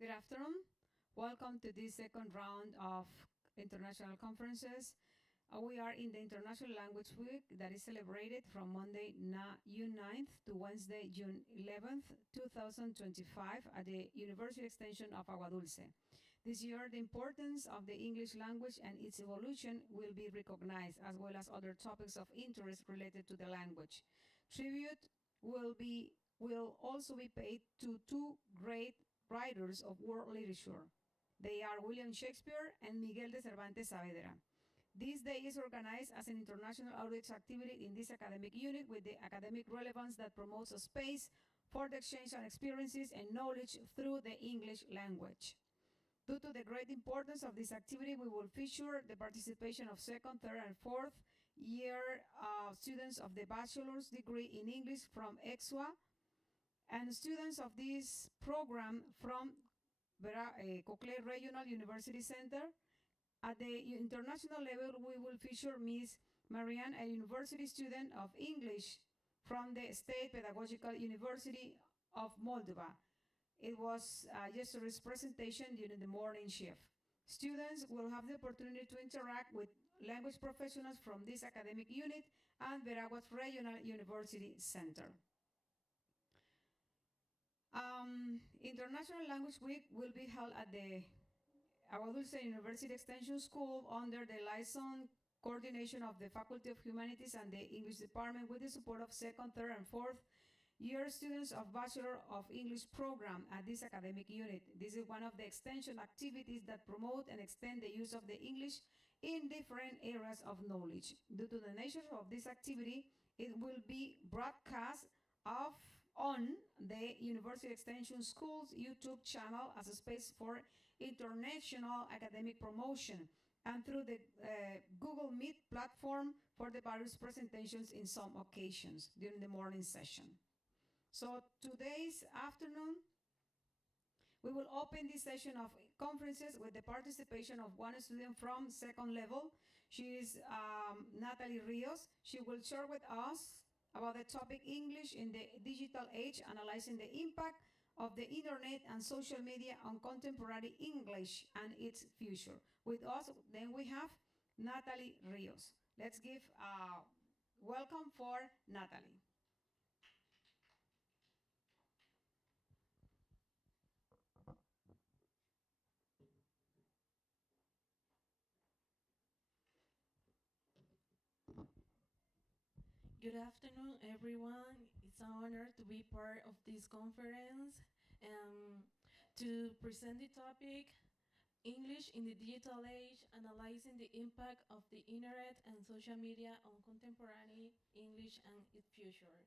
Good afternoon. Welcome to this second round of international conferences. We are in the International Language Week that is celebrated from Monday, June 9th to Wednesday, June 11th, 2025 at the University Extension of Aguadulce. This year, the importance of the English language and its evolution will be recognized, as well as other topics of interest related to the language. Tribute will also be paid to two great writers of world literature. They are William Shakespeare and Miguel de Cervantes Saavedra. This day is organized as an international outreach activity in this academic unit with the academic relevance that promotes a space for the exchange of experiences and knowledge through the English language. Due to the great importance of this activity, we will feature the participation of second, third, and fourth year students of the bachelor's degree in English from EXU and students of this program from Cocle Regional University Center. At the international level, we will feature Ms. Marianne, a university student of English from the State Pedagogical University-Moldova. It was yesterday's presentation during the morning shift. Students will have the opportunity to interact with language professionals from this academic unit and Veraguas Regional University Center. International Language Week will be held at the Aguadulce University Extension School under the liaison coordination of the Faculty of Humanities and the English Department with the support of second, third, and fourth year students of Bachelor of English program at this academic unit. This is one of the extension activities that promote and extend the use of the English in different areas of knowledge. Due to the nature of this activity, it will be broadcast on the University Extension School's YouTube channel as a space for international academic promotion and through the Google Meet platform for the various presentations in some occasions during the morning session. So today's afternoon, we will open this session of conferences with the participation of one student from second level. She is Natalie Rios. She will share with us about the topic English in the digital age, analyzing the impact of the internet and social media on contemporary English and its future. With us, then we have Natalie Rios. Let's give a welcome for Natalie. Good afternoon, everyone. It's an honor to be part of this conference and to present the topic, English in the Digital Age, Analyzing the Impact of the Internet and Social Media on Contemporary English and its Future.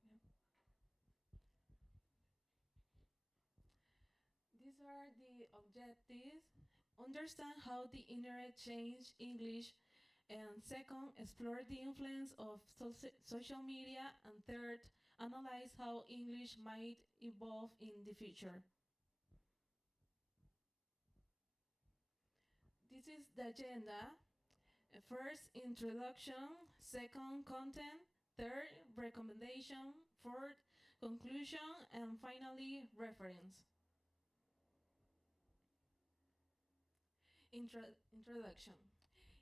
Yeah. These are the objectives. Understand how the internet changed English, and second, explore the influence of social media, and third, analyze how English might evolve in the future. This is the agenda. First, introduction, second, content, third, recommendation, fourth, conclusion, and finally, reference. Introduction.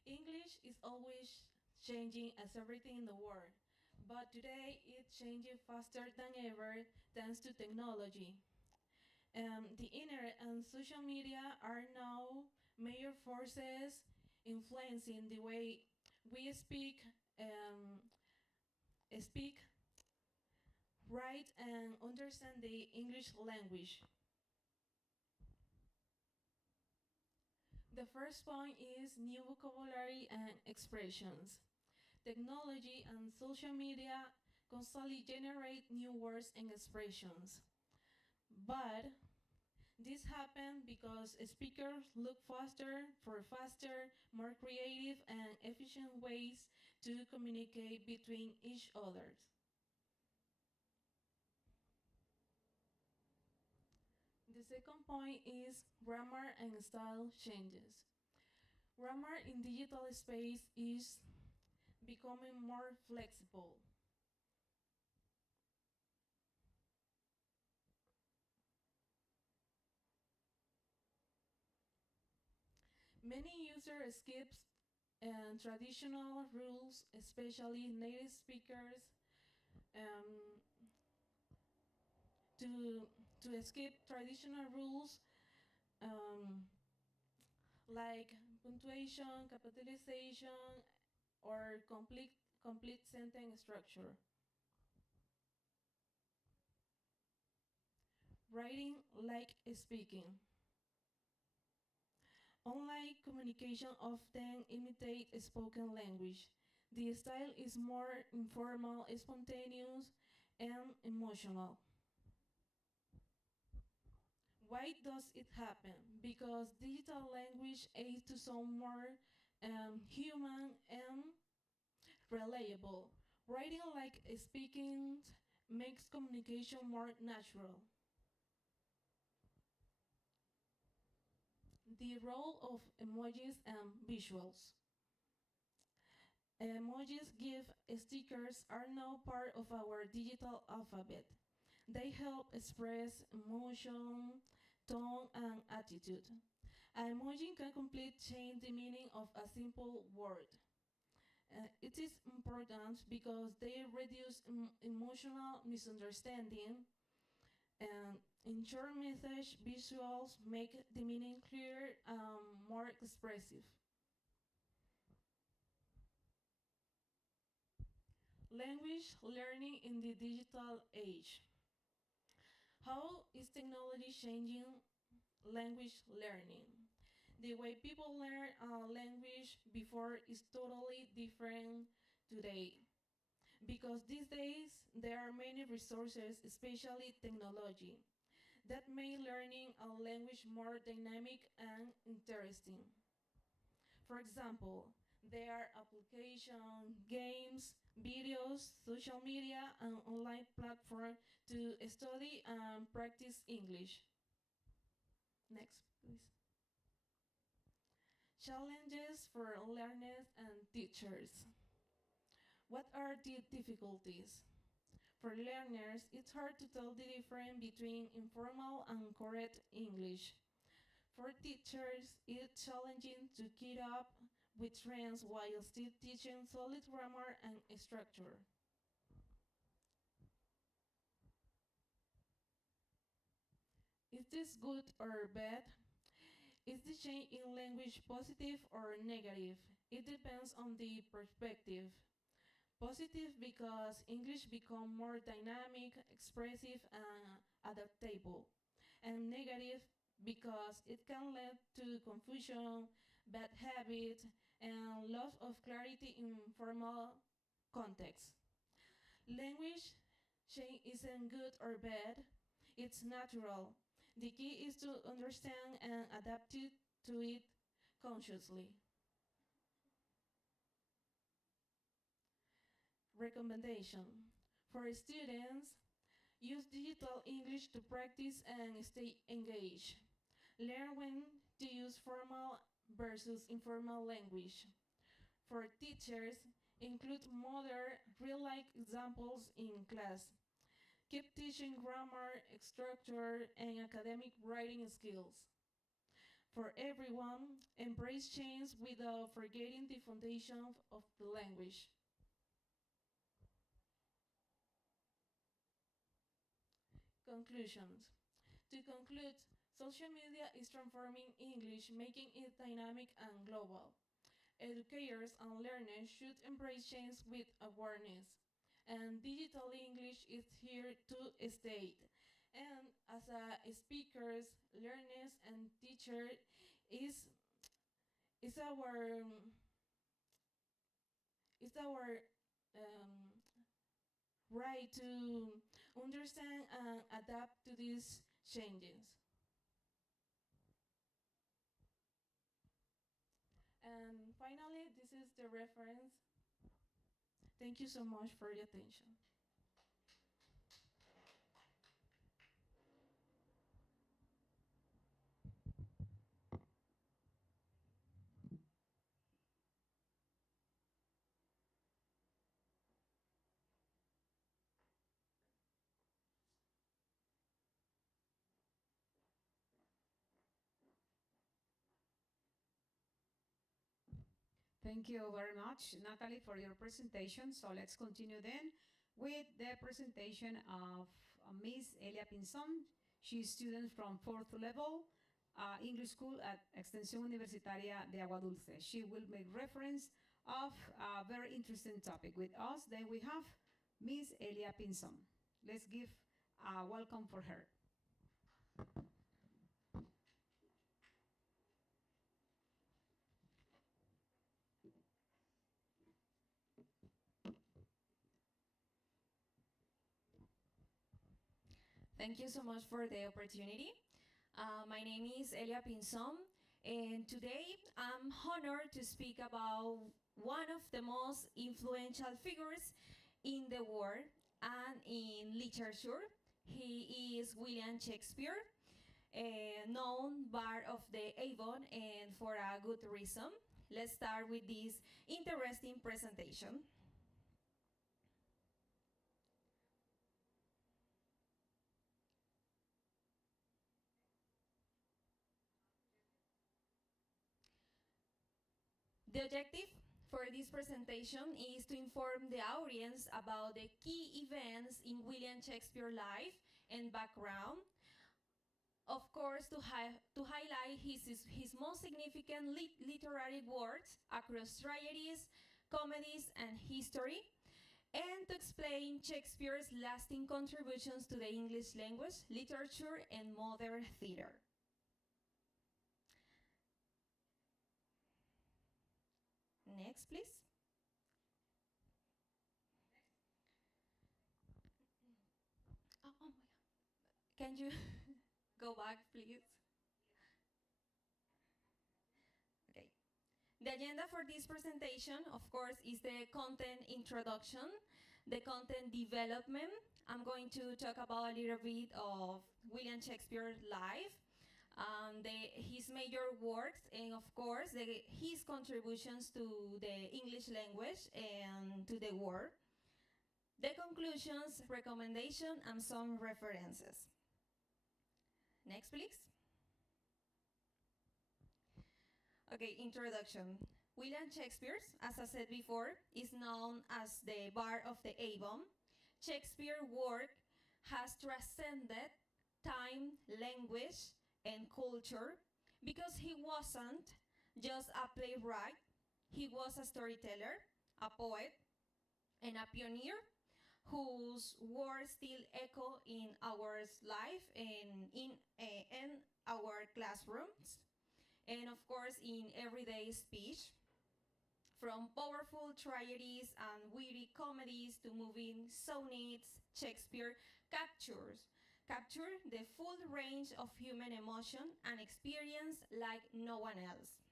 English is always changing as everything in the world, but today it's changing faster than ever thanks to technology. The internet and social media are now major forces influencing the way we speak, write, and understand the English language. The first point is new vocabulary and expressions. Technology and social media constantly generate new words and expressions. But this happens because speakers look for faster, more creative and efficient ways to communicate between each other. The second point is grammar and style changes. Grammar in digital space is becoming more flexible. Many users skip traditional rules, especially native speakers, um, to skip traditional rules um, like punctuation, capitalization, or complete sentence structure. Writing like speaking. Online communication often imitates spoken language. The style is more informal, spontaneous, and emotional. Why does it happen? Because digital language aids to sound more human and reliable. Writing like speaking makes communication more natural. The role of emojis and visuals. Emojis give stickers are now part of our digital alphabet. They help express emotion, tone, and attitude. An emoji can completely change the meaning of a simple word. It is important because they reduce emotional misunderstanding, and in short message, visuals make the meaning clearer and more expressive. Language learning in the digital age. How is technology changing language learning? The way people learn a language before is totally different today. Because these days there are many resources, especially technology, that make learning a language more dynamic and interesting. For example, there are applications, games, videos, social media, and online platforms to study and practice English. Next, please. Challenges for learners and teachers. What are the difficulties? For learners, it's hard to tell the difference between informal and correct English. For teachers, it's challenging to keep up with trends while still teaching solid grammar and structure. Is this good or bad? Is the change in language positive or negative? It depends on the perspective. Positive because English become more dynamic, expressive, and adaptable. And negative because it can lead to confusion, bad habits, and loss of clarity in formal context. Language change isn't good or bad, it's natural. The key is to understand and adapt to it consciously. Recommendation. For students, use digital English to practice and stay engaged. Learn when to use formal versus informal language. For teachers, include modern, real-life examples in class. Keep teaching grammar, structure, and academic writing skills. For everyone, embrace change without forgetting the foundation of the language. Conclusions. To conclude, social media is transforming English, making it dynamic and global. Educators and learners should embrace change with awareness. And digital English is here to stay. And as a speakers, learners, and teacher, is our right to understand and adapt to these changes. And finally, this is the reference. Thank you so much for your attention. Thank you very much, Natalie, for your presentation. So let's continue then with the presentation of Miss Elia Pinzon. She's a student from 4th level English school at Extensión Universitaria de Aguadulce. She will make reference of a very interesting topic with us. Then we have Miss Elia Pinzon. Let's give a welcome for her. Thank you so much for the opportunity. My name is Elia Pinzon, and today I'm honored to speak about one of the most influential figures in the world and in literature. He is William Shakespeare, known Bard of the Avon, and for a good reason. Let's start with this interesting presentation. The objective for this presentation is to inform the audience about the key events in William Shakespeare's life and background. Of course, to highlight his most significant literary works across tragedies, comedies, and history, and to explain Shakespeare's lasting contributions to the English language, literature, and modern theater. Next, please. Oh my God. Can you go back, please? Okay. The agenda for this presentation, of course, is the content introduction, the content development. I'm going to talk about a little bit of William Shakespeare's life, his major works, and of course his contributions to the English language and to the world. The conclusions, recommendation, and some references. Next, please. Okay, introduction. William Shakespeare, as I said before, is known as the Bard of the Avon. Shakespeare's work has transcended time, language, and culture because he wasn't just a playwright, he was a storyteller, a poet, and a pioneer whose words still echo in our life and in our classrooms, and of course in everyday speech. From powerful tragedies and witty comedies to moving sonnets, Shakespeare captured the full range of human emotion and experience like no one else.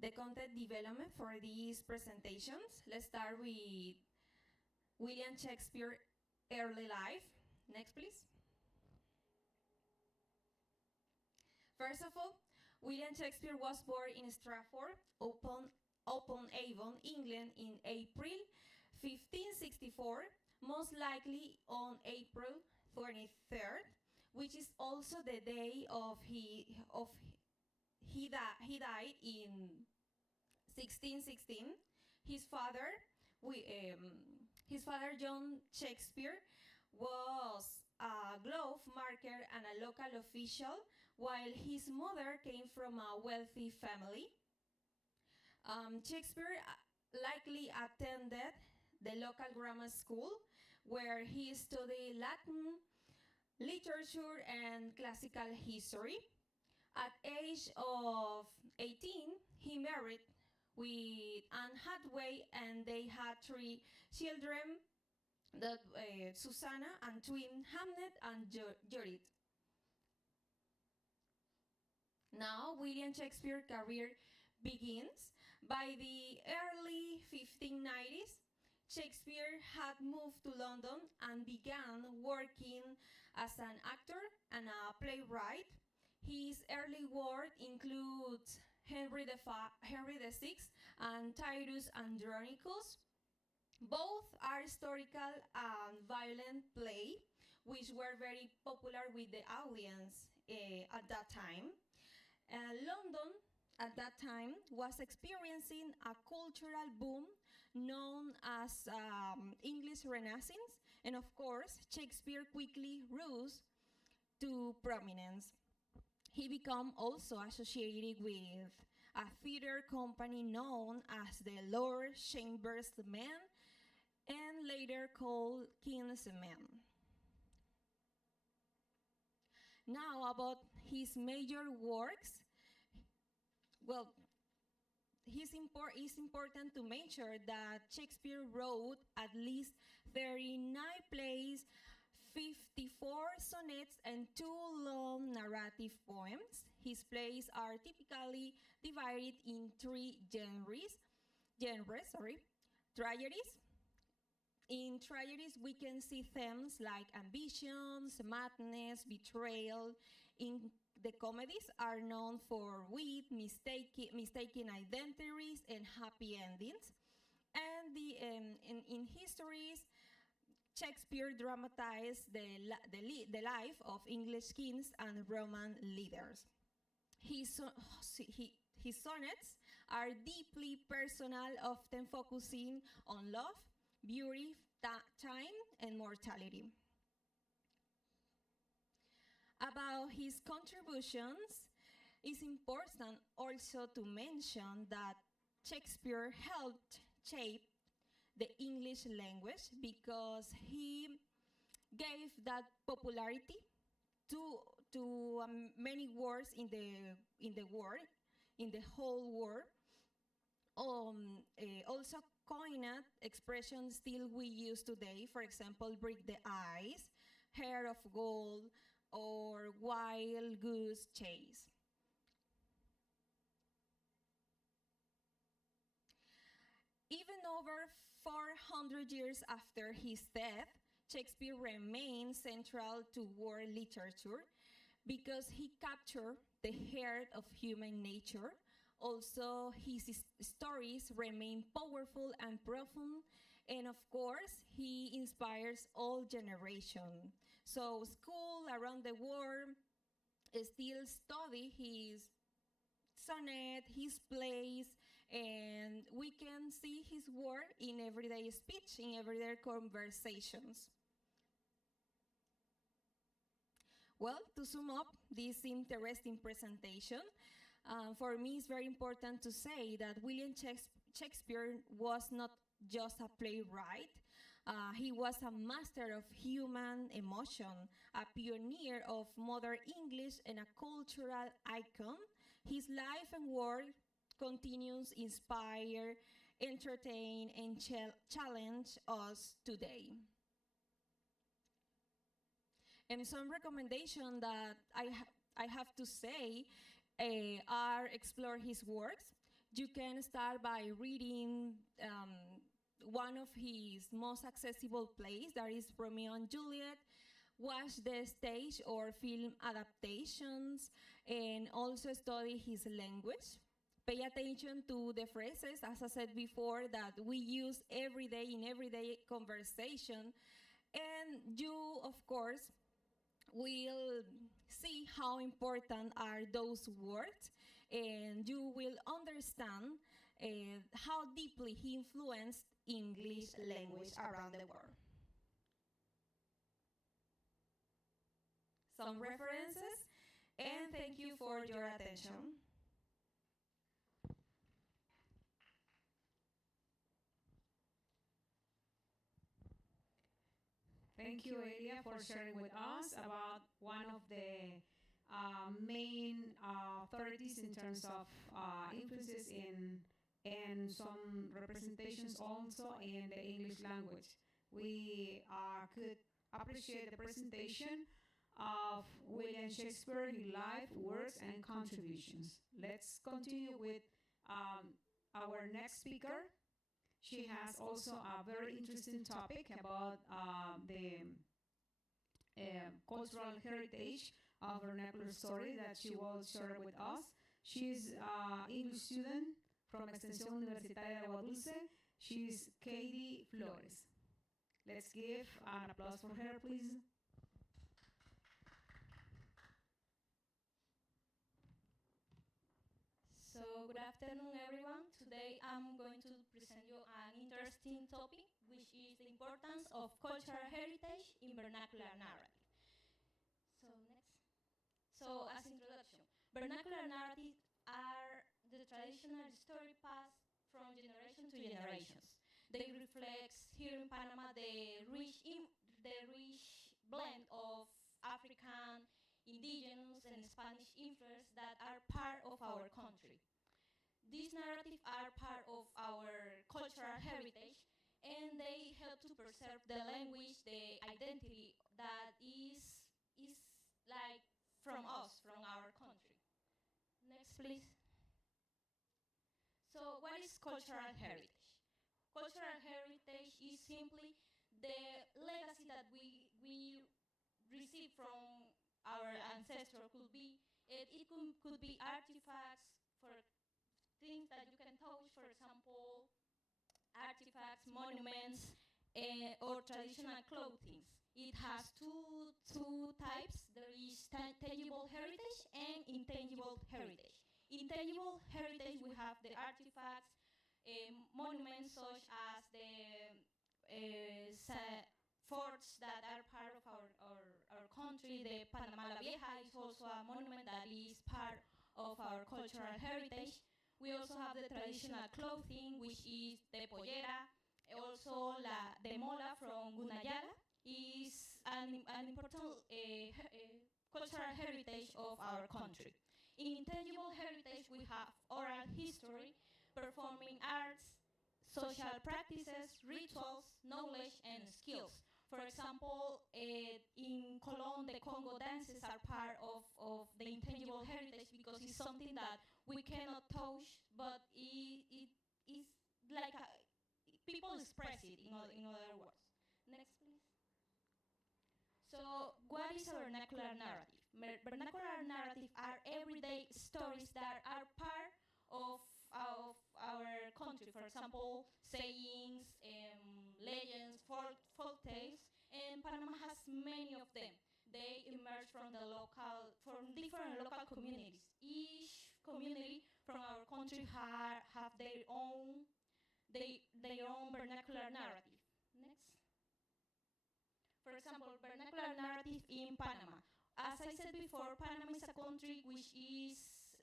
The content development for these presentations. Let's start with William Shakespeare early life. Next, please. First of all, William Shakespeare was born in Stratford upon Avon, England in April 1564, most likely on April 23rd, which is also the day he died in 1616. His father, John Shakespeare, was a glove maker and a local official, while his mother came from a wealthy family. Shakespeare likely attended the local grammar school, where he studied Latin, literature, and classical history. At age of 18, he married with Anne Hathaway, and they had 3 children, Susanna and twin Hamnet and Judith. Now, William Shakespeare's career begins. By the early 1590s, Shakespeare had moved to London and began working as an actor and a playwright. His early work includes Henry VI and Titus Andronicus. Both are historical and violent plays, which were very popular with the audience at that time. London at that time was experiencing a cultural boom known as English Renaissance, and of course, Shakespeare quickly rose to prominence. He became also associated with a theater company known as the Lord Chambers Men and later called King's Men. Now about his major works, well, it's important to mention that Shakespeare wrote at least 39 plays, 54 sonnets, and 2 long narrative poems. His plays are typically divided in 3 genres, tragedies. In tragedies, we can see themes like ambitions, madness, betrayal. In the comedies are known for wit, mistaken identities, and happy endings. And in histories, Shakespeare dramatized the life of English kings and Roman leaders. His sonnets are deeply personal, often focusing on love, beauty, time, and mortality. About his contributions, it's important also to mention that Shakespeare helped shape the English language because he gave that popularity to many words in the world, in the whole world. Also coined expressions still we use today, for example, break the ice, hair of gold, or wild goose chase. Even over 400 years after his death, Shakespeare remains central to world literature because he captured the heart of human nature. Also, his stories remain powerful and profound, and of course, he inspires all generations. So, schools around the world still study his sonnet, his plays, and we can see his work in everyday speech, in everyday conversations. Well, to sum up this interesting presentation, for me it's very important to say that William Shakespeare was not just a playwright. He was a master of human emotion, a pioneer of modern English, and a cultural icon. His life and work continues to inspire, entertain, and challenge us today. And some recommendations that I have to say are explore his works. You can start by reading one of his most accessible plays, that is Romeo and Juliet. Watch the stage or film adaptations, and also study his language. Pay attention to the phrases, as I said before, that we use every day in everyday conversation. And you, of course, will see how important are those words, and you will understand how deeply he influenced English language around the world. Some references, and thank you for your attention. Thank you, Elia, for sharing with us about one of the main authorities in terms of influences in and some representations also in the English language. We could appreciate the presentation of William Shakespeare, his life, works, and contributions. Let's continue with our next speaker. She has also a very interesting topic about the cultural heritage of vernacular story that she will share with us. She's an English student from Extensión Universitaria de Aguadulce. She's Katie Flores. Let's give an applause for her, please. So, good afternoon, everyone. Today I'm going to present you an interesting topic, which is the importance of cultural heritage in vernacular narrative. So, next. So, as introduction, vernacular narratives are the traditional story passed from generation to generations. They reflect here in Panama the rich blend of African, indigenous, and Spanish influence that are part of our country. These narratives are part of our cultural heritage, and they help to preserve the language, the identity that is like from us, from our country. Next, please. So, what is cultural heritage? Cultural heritage is simply the legacy that we receive from our ancestor. Could be artifacts for things that you can touch, for example, artifacts, monuments, or traditional clothing. It has two types. There is tangible heritage and intangible heritage. Intangible heritage, we have the artifacts, monuments such as the forts that are part of our country. The Panama la Vieja is also a monument that is part of our cultural heritage. We also have the traditional clothing, which is the pollera. Also, the mola from Gunayala is an important cultural heritage of our country. In intangible heritage, we have oral history, performing arts, social practices, rituals, knowledge, and skills. For example, in Cologne, the Congo dances are part of the intangible heritage because it's something that we cannot touch, but it is like people express it in other words. Next, please. So, what is a vernacular narrative? Vernacular narrative are everyday stories that are part of our country. For example, sayings, legends, folk tales, and Panama has many of them. They emerge from different local communities. Each community from our country have their own vernacular narrative. Next. For example, vernacular narrative in Panama. As I said before, Panama is a country which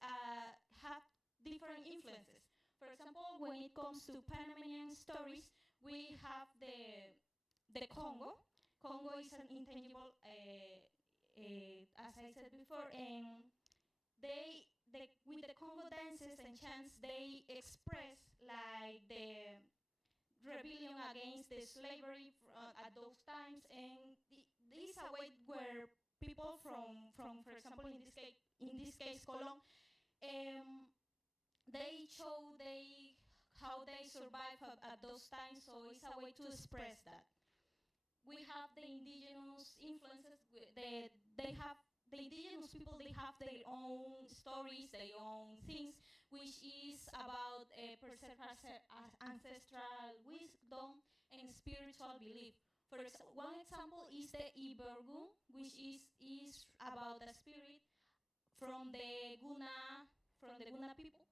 have different influences. For example, when it comes to Panamanian stories, we have the Congo. Congo is an intangible, as I said before, and with the Congo dances and chants, they express like the rebellion against the slavery at those times, and this is a way where people from for example, in this case, Cologne, they show how they survive at those times. So it's a way to express that. We have the indigenous influences. The indigenous people. They have their own stories, their own things, which is about preserving ancestral wisdom and spiritual belief. One example is the Ibergu, which is about the spirit from the Guna people,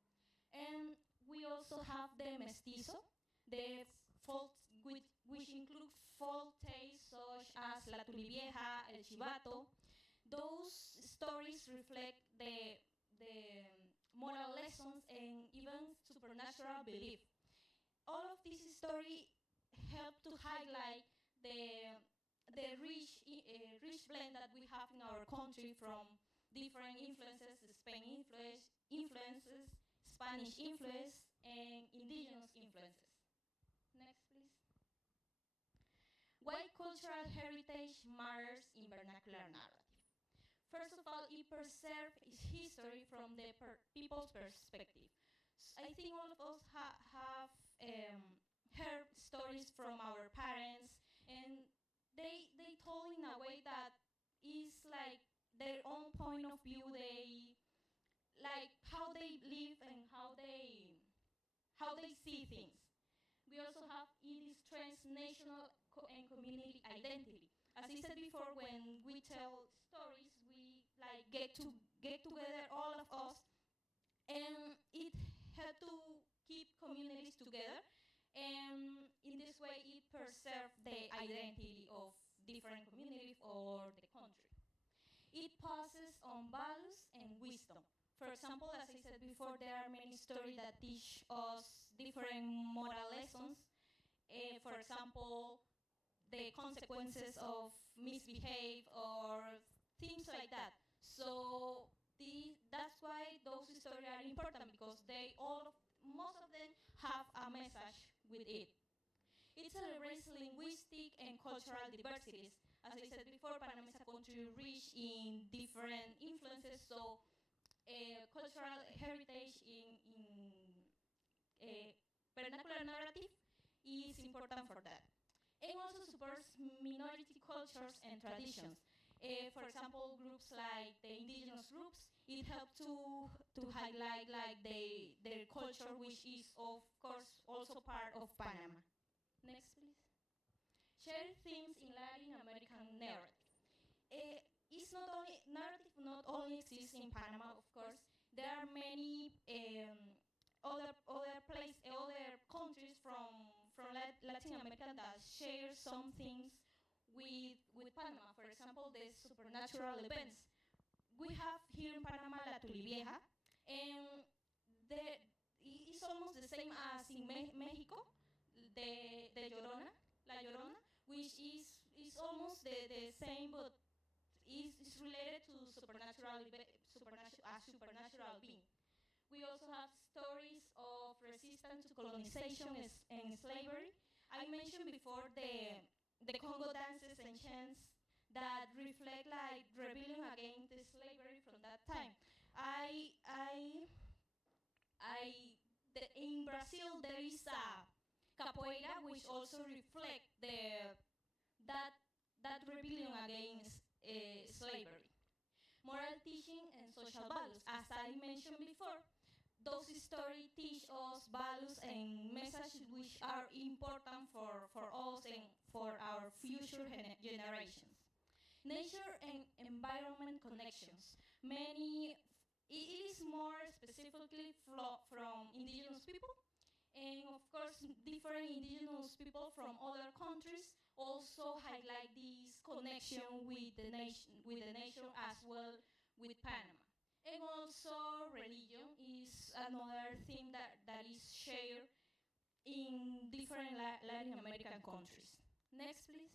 and we also have the mestizo, the folk which include folk tales such as La Tulivieja, El Chivato. Those stories reflect the moral lessons and even supernatural belief. All of this story help to highlight the rich blend that we have in our country from different influences, Spanish influences, Spanish influence, and indigenous influences. Next, please. Why cultural heritage matters in vernacular narrative? First of all, it preserves history from the people's perspective. I think all of us have heard stories from our parents, and they told in a way that is like their own point of view. They like how they live and how they see things. We also have it is transnational and community identity. As I said before, when we tell stories, we like get together all of us, and it helped to keep communities together, and in this way it preserved the identity of different communities or the country. It passes on values and wisdom. For example, as I said before, there are many stories that teach us different moral lessons. For example, the consequences of misbehave or things like that. So that's why those stories are important, because most of them have a message with it. It celebrates linguistic and cultural diversities. As I said before, Panama is a country rich in different influences, so cultural heritage in vernacular narrative is important for that. And also supports minority cultures and traditions. For example, groups like the indigenous groups, it helps to highlight like their culture, which is of course also part of Panama. Next, please. Shared themes in Latin American narrative. It's not only narrative not only exists in Panama, of course. There are many other countries from Latin America that share some things with Panama. For example, the supernatural events. We have here in Panama La Tulivieja, and it's almost the same as in Mexico, the Llorona, La Llorona, which is almost the same, but is related to supernatural being. We also have stories of resistance to colonization and slavery. I mentioned before the Congo dances and chants that reflect like rebellion against the slavery from that time. In Brazil there is a capoeira which also reflect that rebellion against slavery. Moral teaching and social values. As I mentioned before, those stories teach us values and messages which are important for us and for our future generations. Nature and environment connections. It is more specifically from indigenous people, and of course different indigenous people from other countries also highlight this connection with the nation as well with Panama. And also religion is another thing that is shared in different Latin American countries. Next, please.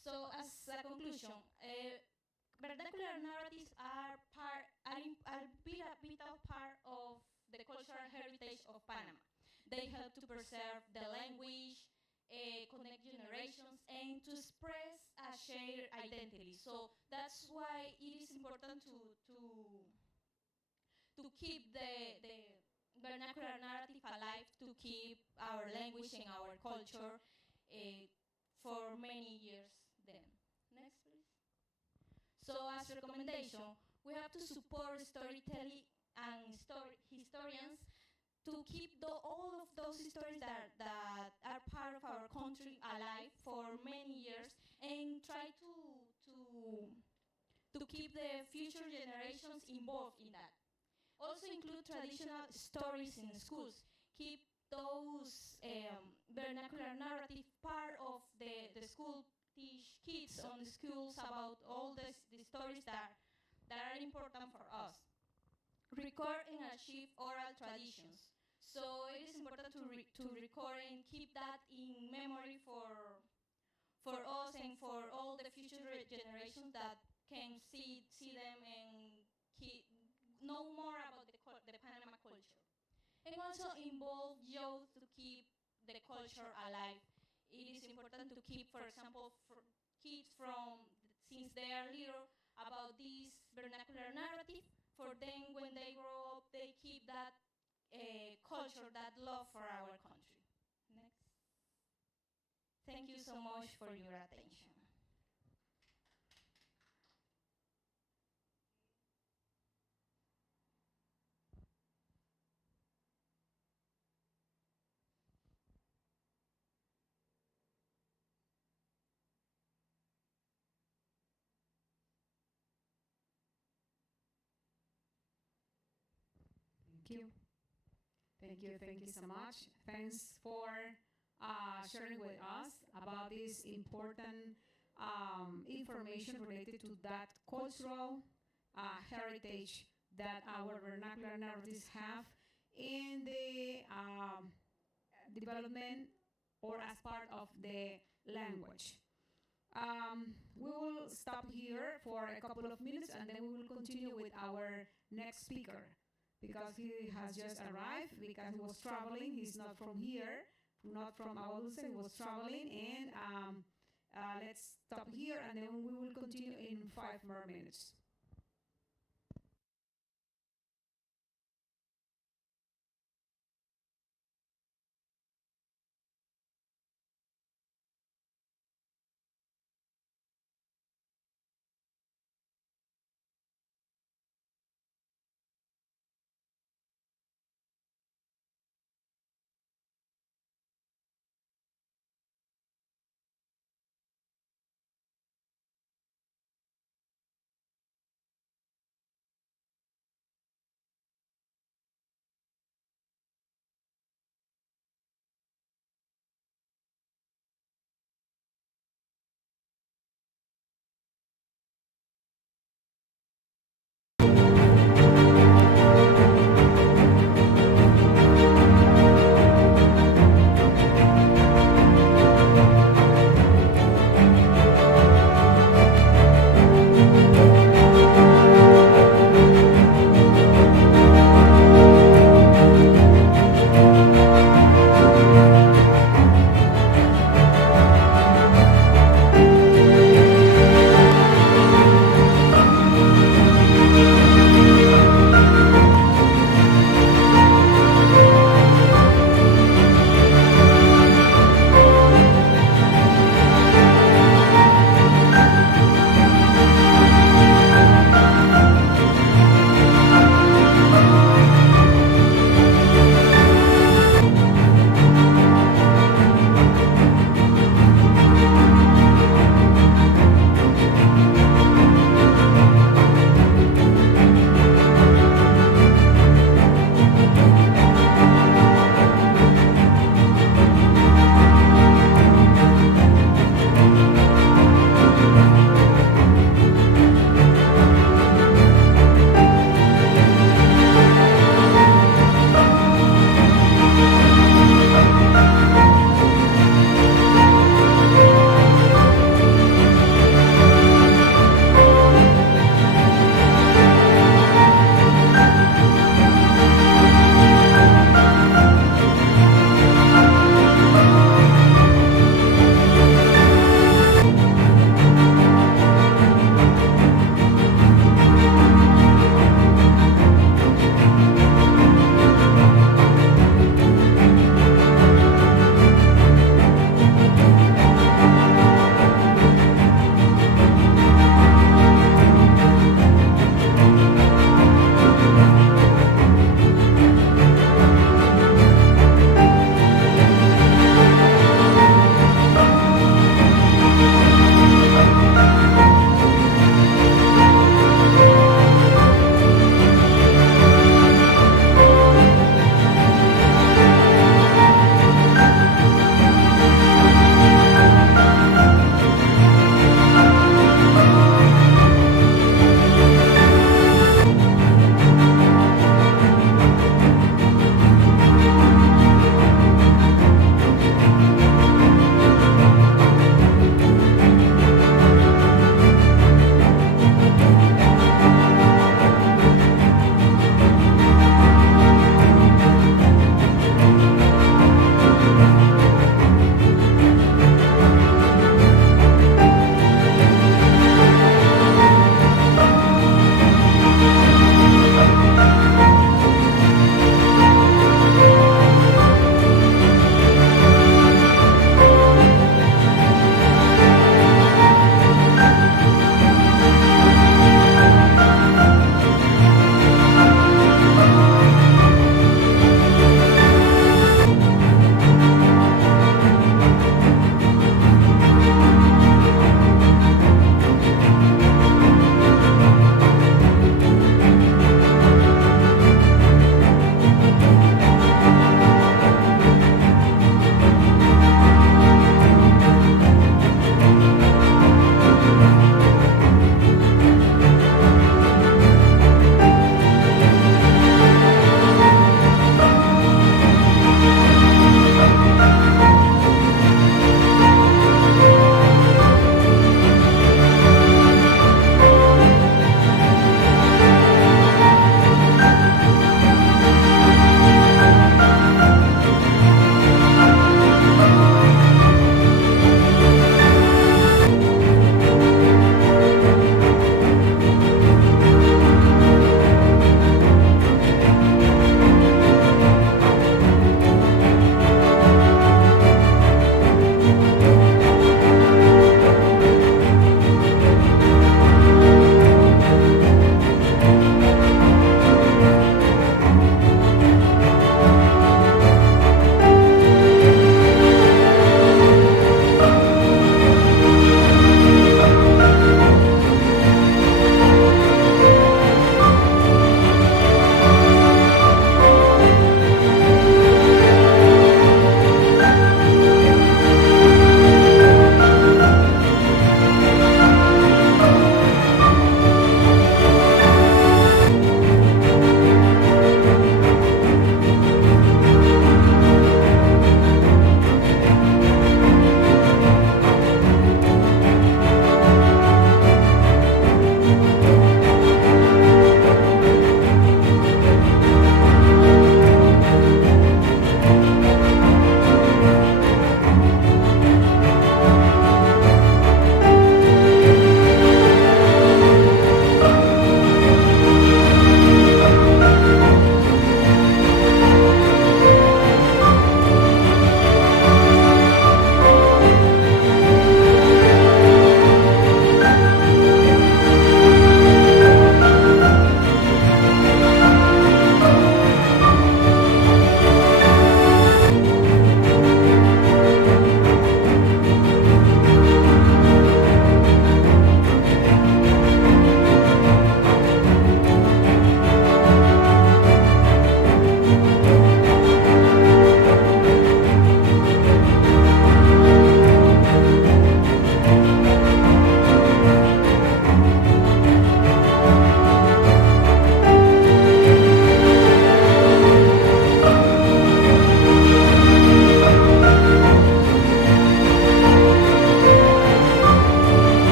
So as a conclusion, vernacular narratives are a vital part of the cultural heritage of Panama. They help to preserve the language, connect generations, and to express a shared identity. So that's why it is important to keep the vernacular narrative alive, to keep our language and our culture for many years then. Next, please. So as recommendation, we have to support storytelling and historians to keep all of those stories that are part of our country alive for many years, and try to keep the future generations involved in that. Also include traditional stories in schools. Keep those vernacular narrative part of the school. Teach kids on the schools about all the stories that are important for us. Record and archive oral traditions. So it is important to record and keep that in memory for us and for all the future generations that can see them and know more about the Panama culture. And also involve youth to keep the culture alive. It is important to keep, for example, for kids since they are little, about this vernacular narrative. For them, when they grow up, they keep that culture, that love for our country. Next. Thank you so much for your attention. you. Thank you so much. Thanks for sharing with us about this important information related to that cultural heritage that our vernacular narratives have in the development or as part of the language. We will stop here for a couple of minutes and then we will continue with our next speaker because he has just arrived because he was traveling. He's not from here, not from Aguadulce. He was traveling, and let's stop here and then we will continue in 5 more minutes.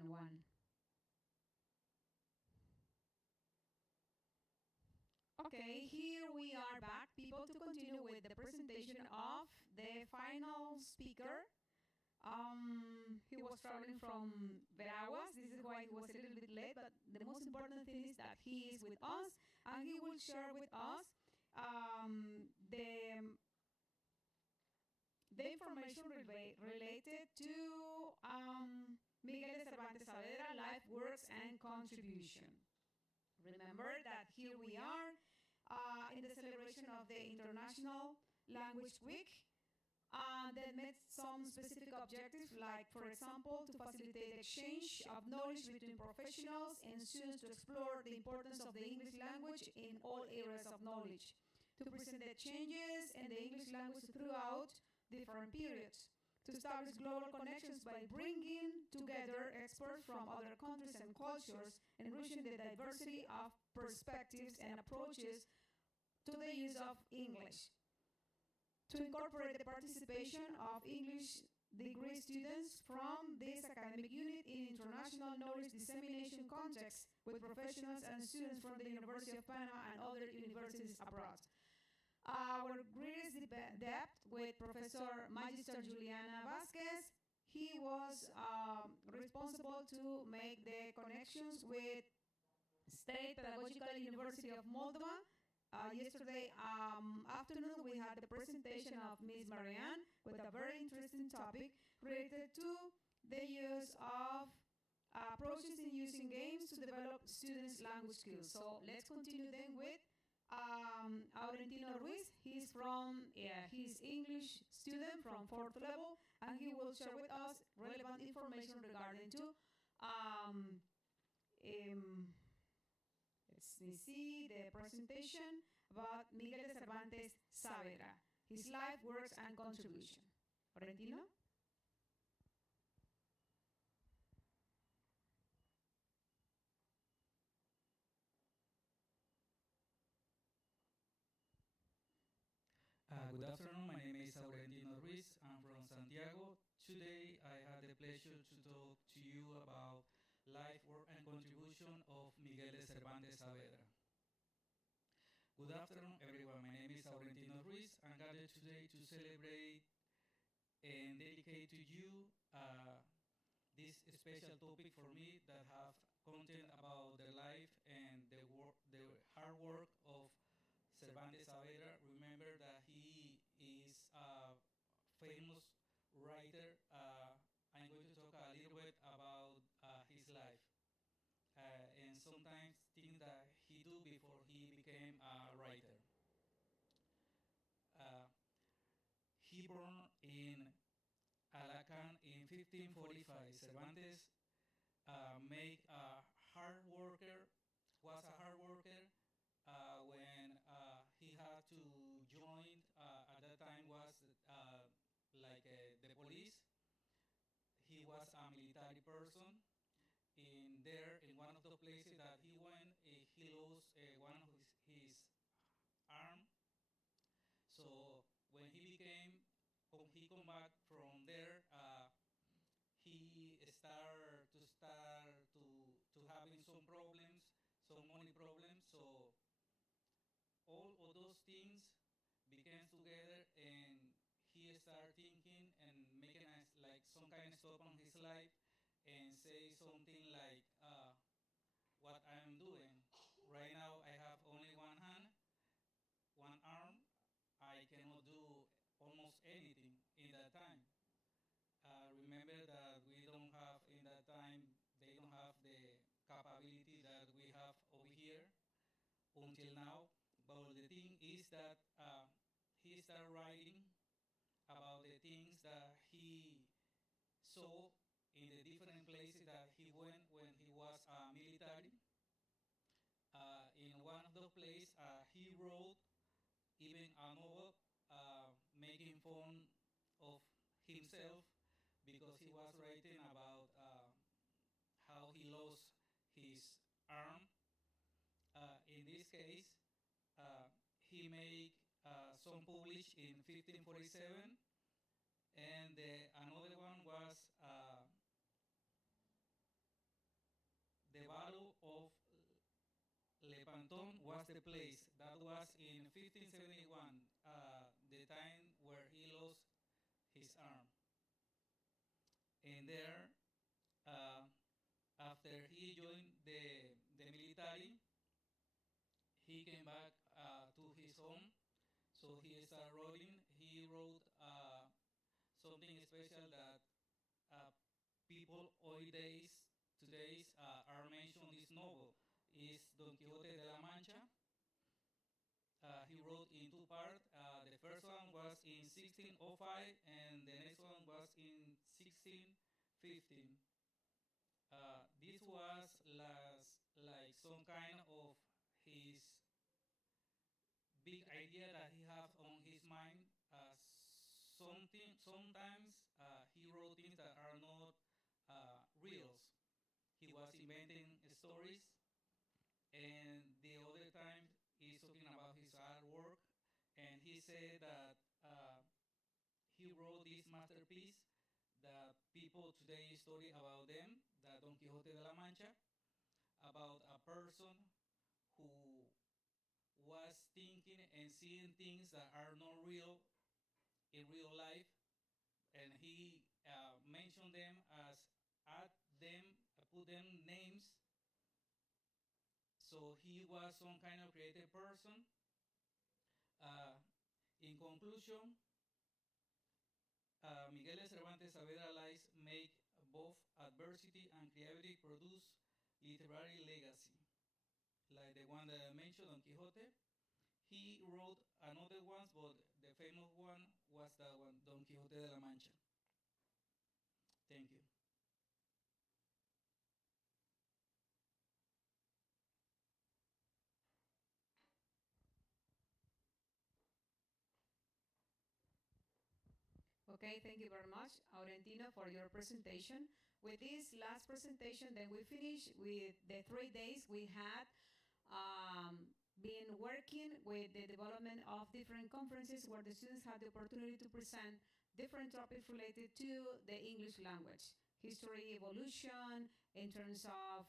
1-1. Okay, here we are back, people, to continue with the presentation of the final speaker. He was traveling from Veraguas. This is why he was a little bit late, but the most important thing is that he is with us, and he will share with us the information related to Miguel de Cervantes Saavedra, life, works, and contribution. Remember that here we are in the celebration of the International Language Week that met some specific objectives, like, for example, to facilitate exchange of knowledge between professionals and students, to explore the importance of the English language in all areas of knowledge, to present the changes in the English language throughout different periods, to establish global connections by bringing together experts from other countries and cultures, enriching the diversity of perspectives and approaches to the use of English, to incorporate the participation of English degree students from this academic unit in international knowledge dissemination context with professionals and students from the University of Panama and other universities abroad. Our greatest depth with Professor Magister Juliana Vasquez. He was responsible to make the connections with State Pedagogical University-Moldova. Yesterday afternoon, we had the presentation of Ms. Marianne with a very interesting topic related to the use of approaches in using games to develop students' language skills. So let's continue then with Aurentino Ruiz. He's English student from 4th level, and he will share with us relevant information regarding to let's see the presentation about Miguel de Cervantes Saavedra, his life, works, and contribution. Aurentino? Good afternoon, my name is Aurentino Ruiz. I'm from Santiago. Today I had the pleasure to talk to you about life, work, and contribution of Miguel de Cervantes Saavedra. Good afternoon, everyone. My name is Aurentino Ruiz. I'm gathered today to celebrate and dedicate to you this special topic for me that have content about the life and the hard work of Cervantes Saavedra. Remember that he is a famous writer. I'm going to talk a little bit about his life and sometimes things that he do before he became a writer. He born in Alacan in 1545. Cervantes make a hard worker, was a hard worker when he had to join, at that time was the police. He was a military person. In one of the places that he went, he lost one of his arm. So when he come back from there, he started to having some problems, some money problems. So all of those things became together, and he started thinking and making like some kind of stop on his life and say something like, what I'm doing right now, I have only one hand, one arm. I cannot do almost anything in that time. Remember that we don't have in that time, they don't have the capability that we have over here until now. But the thing is that he started writing about the things that he saw in the different places that he went when he was military. In one of the places, he wrote even a novel making fun of himself because he was writing about how he lost his arm. In this case, he made some published in 1547, and another one was Canton was the place. That was in 1571, the time where he lost his arm. And there, uh, after he joined the military, he came back to his home. So he started writing. He wrote something special that people all days, today's are mentioned this novel is Don Quixote de la Mancha. He wrote in two parts. The first one was in 1605, and the next one was in 1615. This was like some kind of his big idea that he have on his mind. Sometimes he wrote things that are not reals. He was inventing stories, and the other time he's talking about his artwork, and he said that he wrote this masterpiece that people today study about them, the Don Quixote de la Mancha, about a person who was thinking and seeing things that are not real in real life, and he mentioned them as add them, put them names. So he was some kind of creative person. In conclusion, Miguel de Cervantes Saavedra lies make both adversity and creativity produce literary legacy, like the one that I mentioned, Don Quixote. He wrote another ones, but the famous one was that one, Don Quixote de la Mancha. Thank you. Okay, thank you very much, Aurentino, for your presentation. With this last presentation, then we finish with the 3 days we had been working with the development of different conferences where the students had the opportunity to present different topics related to the English language, history, evolution, in terms of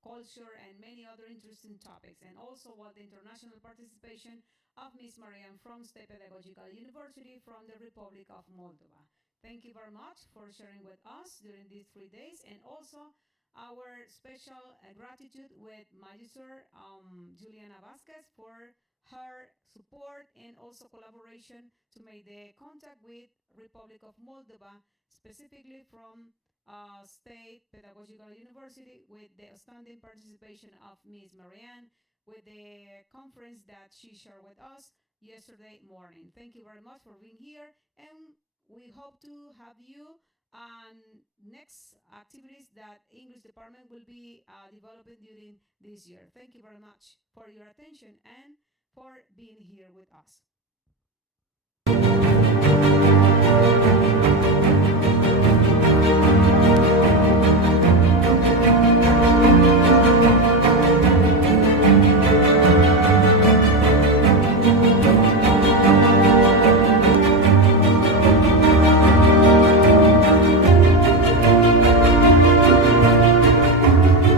culture, and many other interesting topics. And also what the international participation of Ms. Marianne from State Pedagogical University from the Republic of Moldova. Thank you very much for sharing with us during these 3 days, and also our special gratitude with Magister Juliana Vasquez for her support and also collaboration to make the contact with Republic of Moldova, specifically from State Pedagogical University, with the outstanding participation of Ms. Marianne, with the conference that she shared with us yesterday morning. Thank you very much for being here, and we hope to have you on next activities that English department will be developing during this year. Thank you very much for your attention and for being here with us.